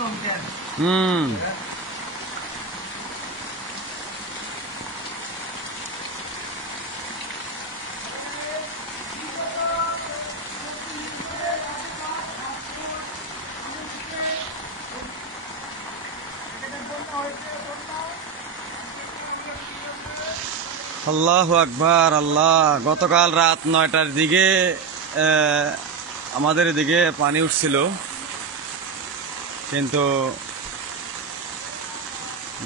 হুম আল্লাহু আকবার। আল্লাহ, গতকাল রাত 9টার দিকে আমাদের এদিকে পানি উঠছিল, কিন্তু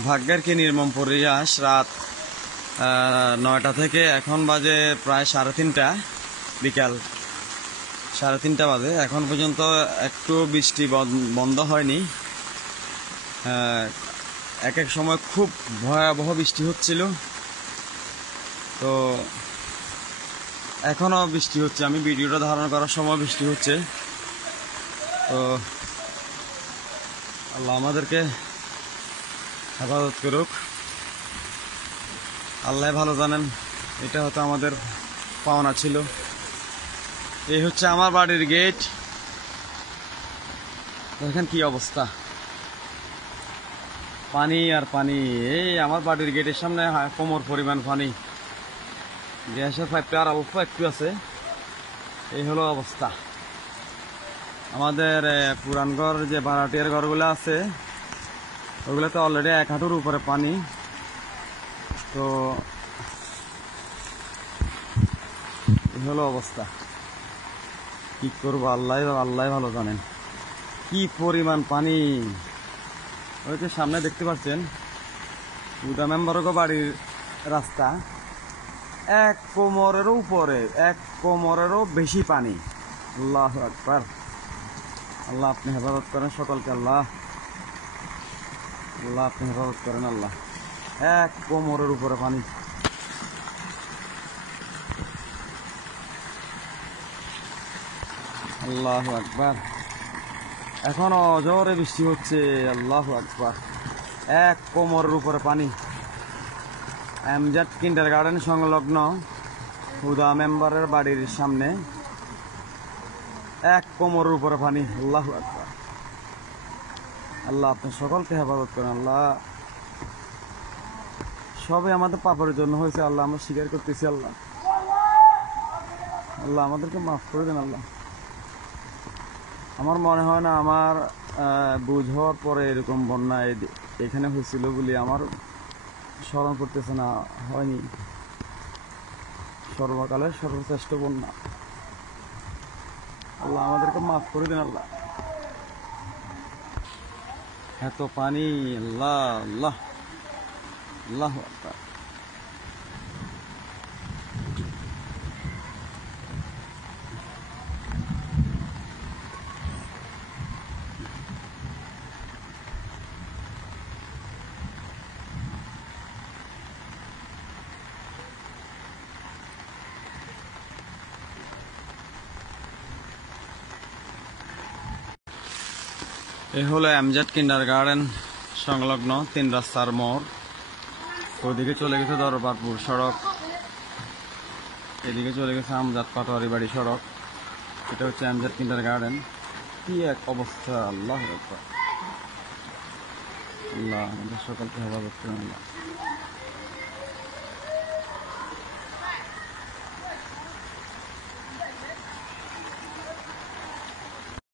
ভাগ্যের কি নির্মম পরিহাস, রাত 9টা থেকে এখন বাজে প্রায় 3:30, বিকাল 3:30 বাজে, এখন পর্যন্ত একটু বৃষ্টি বন্ধ হয়নি। এক এক সময় খুব ভয়াবহ বৃষ্টি হচ্ছিল, তো এখনো বৃষ্টি হচ্ছে। আমি ভিডিওটা ধারণ করার সময় বৃষ্টি হচ্ছে। তো আল্লাহ আমাদেরকে হেফাজত করুক, আল্লাহ ভালো জানেন। এটা হয়তো আমাদের পাওনা ছিল। এই হচ্ছে আমার বাড়ির গেট, দেখেন কি অবস্থা, পানি আর পানি। এই আমার বাড়ির গেটের সামনে কোমর পরিমাণ পানি, গ্যাসের পাইপটা আর অল্প একটু আছে। এই হলো অবস্থা। আমাদের পুরান ঘর, যে ভাড়াটিয়ার ঘরগুলো আছে, ওগুলোতে অলরেডি 1 হাঁটুর উপরে পানি। তো এই হলো অবস্থা, কি করবো, আল্লাহ ভালো জানেন কি পরিমাণ পানি। ওই যে সামনে দেখতে পাচ্ছেন উদা মেম্বারগো বাড়ির রাস্তা, 1 কোমরেরও উপরে, 1 কোমরেরও বেশি পানি। আল্লাহু আকবার। আল্লাহ আপনি হেফাজত করেন সকলকে, আল্লাহ আপনি হেফাজত করেন। আল্লাহ, 1 কোমরের উপরে পানি। আল্লাহু আকবার। এখনো জোরে বৃষ্টি হচ্ছে। আল্লাহু আকবার। 1 কোমরের উপরে পানি। এমজেড কিন্ডারগার্টেন সংলগ্ন হুদা মেম্বারের বাড়ির সামনে 1 কোমরের উপরে পানি। আল্লাহু আকবার। আল্লাহ আপনি সকলকে হেফাজত করেন। আল্লাহ, সবই আমাদের পাপের জন্য হয়েছে। আল্লাহ, আমরা স্বীকার করতেছি। আল্লাহ আমাদেরকে মাফ করে দেন। আল্লাহ, আমার মনে হয় না আমার বুঝ হওয়ার পরে এরকম বন্যা এখানে হয়েছিল বলে আমার স্মরণ করতেছে না, হয়নি। সর্বকালের সর্বশ্রেষ্ঠ বন্যা। আল্লাহ আমাদেরকে মাফ করে দেন। আল্লাহ, এত পানি। আল্লাহ আল্লাহ আল্লাহু আকবার। এই হলো এমজেড কিন্ডারগার্টেন সংলগ্ন 3 রাস্তার মোড়। ওইদিকে চলে গেছে দরবারপুর সড়ক, এদিকে চলে গেছে আমজাদ পাটোয়ারি বাড়ি সড়ক। এটা হচ্ছে এমজেড কিন্ডারগার্টেন। কি এক অবস্থা। আল্লাহু আকবার। আল্লাহ আমাদের সকলকে হেফাজত করেন। আল্লাহ।